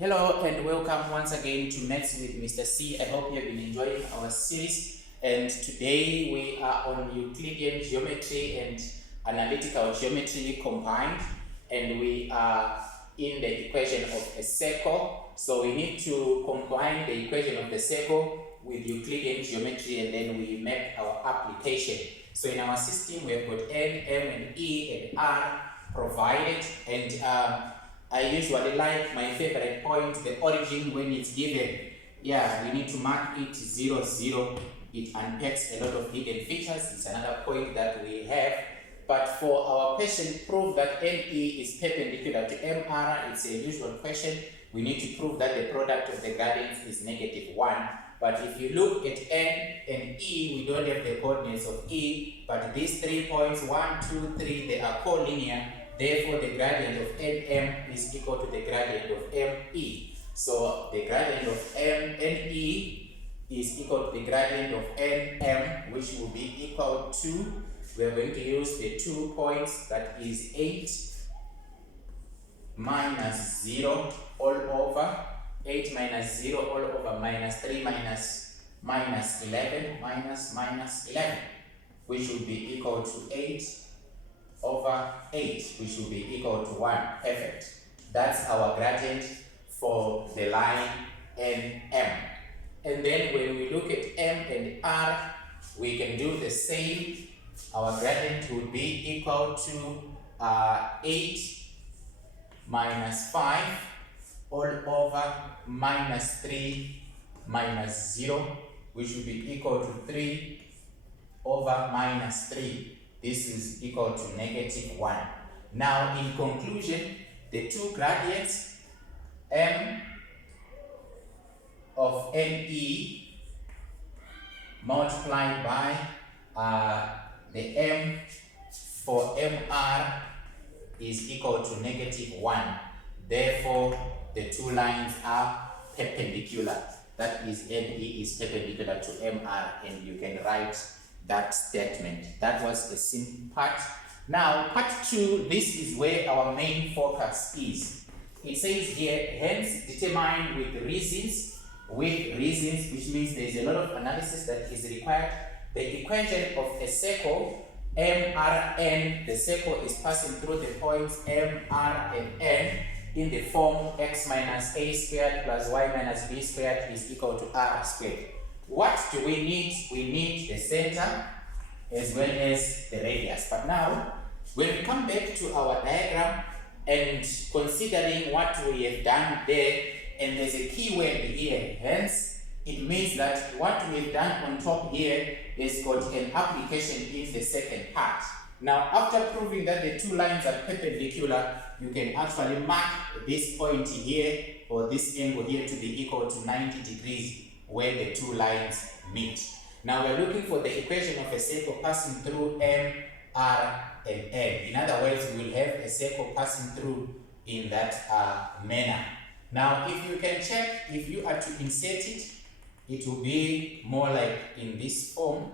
Hello and welcome once again to Maths with Mr. C. I hope you have been enjoying our series, and today we are on Euclidean geometry and analytical geometry combined, and we are in the equation of a circle. So we need to combine the equation of the circle with Euclidean geometry, and then we make our application. So in our system we have got N, M, and E and R provided, and I usually like my favorite point, the origin, when it's given. Yeah, we need to mark it 0, 0. It unpacks a lot of hidden features. It's another point that we have. But for our question, prove that NE is perpendicular to MR. It's a usual question. We need to prove that the product of the gradients is -1. But if you look at N and E, we don't have the coordinates of E. But these 3 points, 1, 2, 3, they are collinear. Therefore, the gradient of NM is equal to the gradient of ME. So the gradient of NE is equal to the gradient of NM, which will be equal to, we are going to use the 2 points, that is 8 minus 0 all over, 8 minus 0 all over, minus 3 minus 11, minus 11, which will be equal to 8 over 8, which will be equal to 1. Perfect. That's our gradient for the line NM. And then when we look at M and R, we can do the same. Our gradient would be equal to 8 minus 5 all over minus 3 minus 0, which will be equal to 3 over minus 3. This is equal to -1. Now, in conclusion, the two gradients, M of NE multiplied by the M for MR is equal to -1. Therefore, the two lines are perpendicular. That is, NE is perpendicular to MR, and you can write that statement. That was the simple part. Now, part 2, this is where our main focus is. It says here, hence determine with reasons, which means there is a lot of analysis that is required. The equation of a circle, MRN, the circle is passing through the points M, R, and N in the form x minus a squared plus y minus b squared is equal to r squared. What do we need? We need the center as well as the radius. But now, when we come back to our diagram and considering what we have done there, and there's a key word here, hence, it means that what we've done on top here is got an application in the second part. Now, after proving that the two lines are perpendicular, you can actually mark this point here or this angle here to be equal to 90 degrees where the two lines meet. Now we're looking for the equation of a circle passing through M, R, and N. In other words, we will have a circle passing through in that manner. Now, if you can check, if you are to insert it, it will be more like in this form,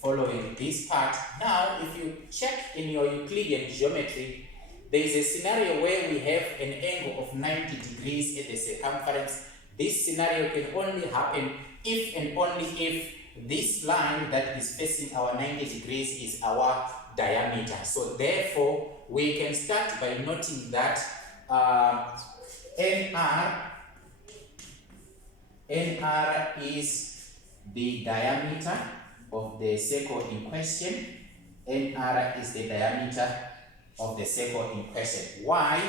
following this part. Now, if you check in your Euclidean geometry, there is a scenario where we have an angle of 90 degrees at the circumference. This scenario can only happen if and only if this line that is facing our 90 degrees is our diameter. So therefore, we can start by noting that NR is the diameter of the circle in question. NR is the diameter of the circle in question. Why?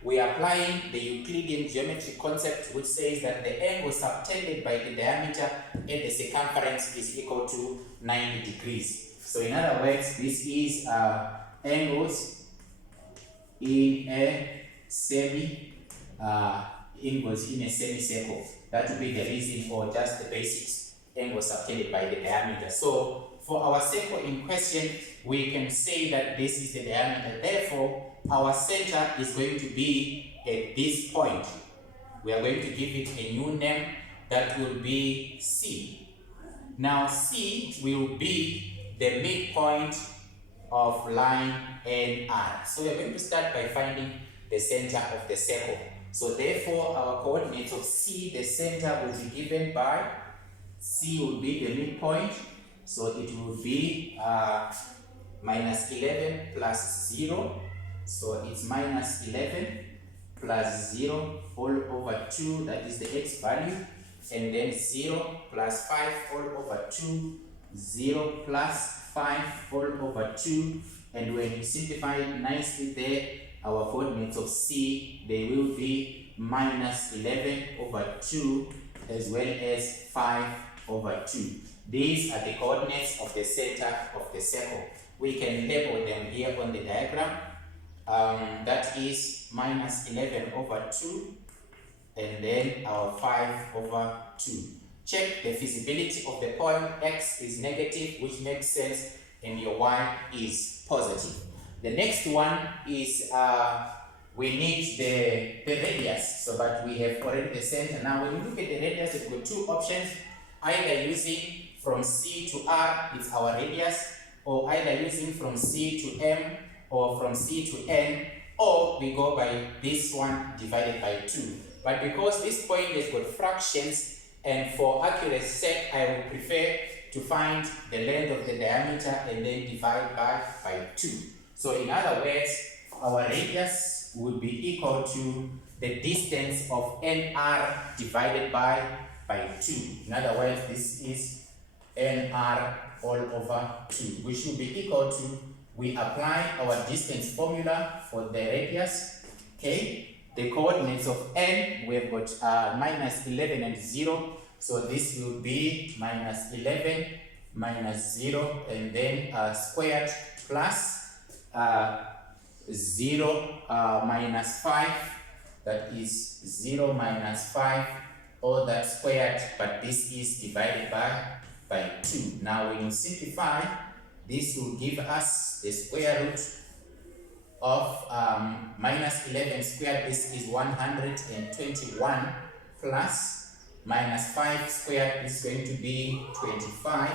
We are applying the Euclidean geometry concept, which says that the angle subtended by the diameter at the circumference is equal to 90 degrees. So in other words, this is angles in a semicircle. That would be the reason for just the basics, angle subtended by the diameter. So for our circle in question, we can say that this is the diameter. Therefore, our center is going to be at this point. We are going to give it a new name that will be C. Now, C will be the midpoint of line NR. So we are going to start by finding the center of the circle. So therefore, our coordinates of C, the center, will be given by, C will be the midpoint, so it will be minus 11 plus 0, so it's minus 11 plus 0 all over 2, that is the x value, and then 0 plus 5 all over 2, 0 plus 5 all over 2, and when you simplify it nicely there, our coordinates of C, they will be minus 11 over 2 as well as 5 over 2. These are the coordinates of the center of the circle. We can label them here on the diagram. That is minus 11 over 2 and then our 5 over 2. Check the feasibility of the point. X is negative, which makes sense, and your y is positive. The next one is we need the radius, so that we have already the center. Now when you look at the radius, we've got two options, either using from C to R, it's our radius, or either using from C to M or from C to N, or we go by this one divided by 2. But because this point has got fractions, and for accuracy sake, I would prefer to find the length of the diameter and then divide by 2. So in other words, our radius would be equal to the distance of NR divided by 2. In other words, this is NR all over 2, which will be equal to, we apply our distance formula for the radius, okay? The coordinates of N, we've got minus 11 and 0, so this will be minus 11 minus 0, and then squared plus 0 minus 5, that is 0 minus 5, all that squared, but this is divided by 2. Now when you simplify, this will give us the square root of minus 11 squared, this is 121, plus minus 5 squared is going to be 25.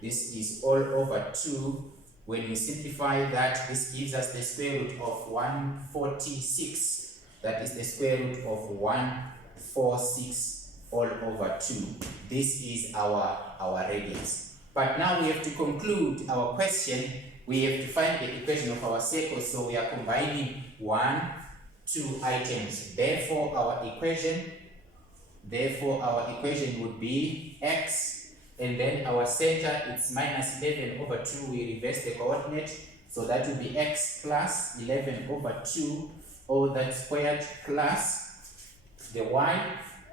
This is all over 2. When you simplify that, this gives us the square root of 146. That is the square root of 146 all over 2. This is our radius. But now we have to conclude our question. We have to find the equation of our circle, so we are combining 2 items. Therefore, our equation would be x, and then our center, it's minus 11 over 2. We reverse the coordinate, so that will be x plus 11 over 2, all that squared, plus the y,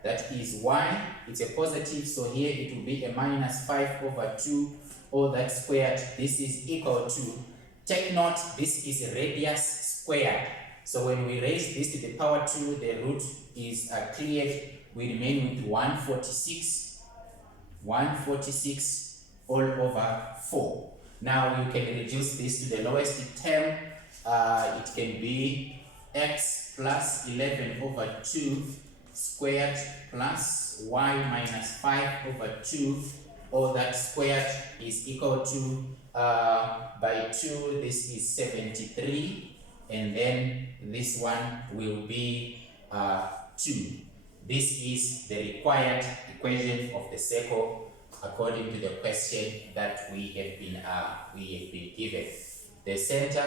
that is y, it's a positive, so here it will be a minus 5 over 2, all that squared. This is equal to, take note, this is radius squared. So when we raise this to the power 2, the root is cleared. We remain with 146 all over 4. Now you can reduce this to the lowest term. It can be x plus 11 over 2 squared plus y minus 5 over 2, all that squared is equal to, by 2, this is 73, and then this one will be 2. This is the required equation of the circle according to the question that we have been given. The center,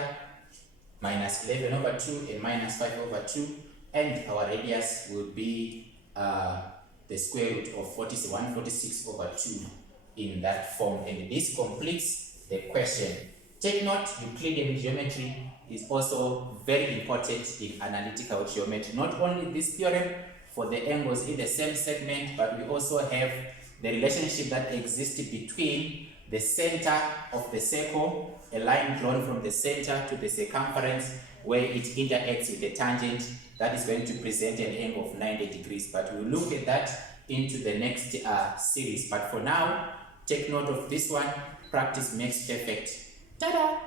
minus 11 over 2 and minus 5 over 2, and our radius will be the square root of 146 over 2 in that form, and this completes the question. Take note, Euclidean geometry is also very important in analytical geometry. Not only this theorem for the angles in the same segment, but we also have the relationship that exists between the center of the circle, a line drawn from the center to the circumference, where it interacts with the tangent, that is going to present an angle of 90 degrees. But we'll look at that into the next series. But for now, take note of this one. Practice makes perfect. Ta-da!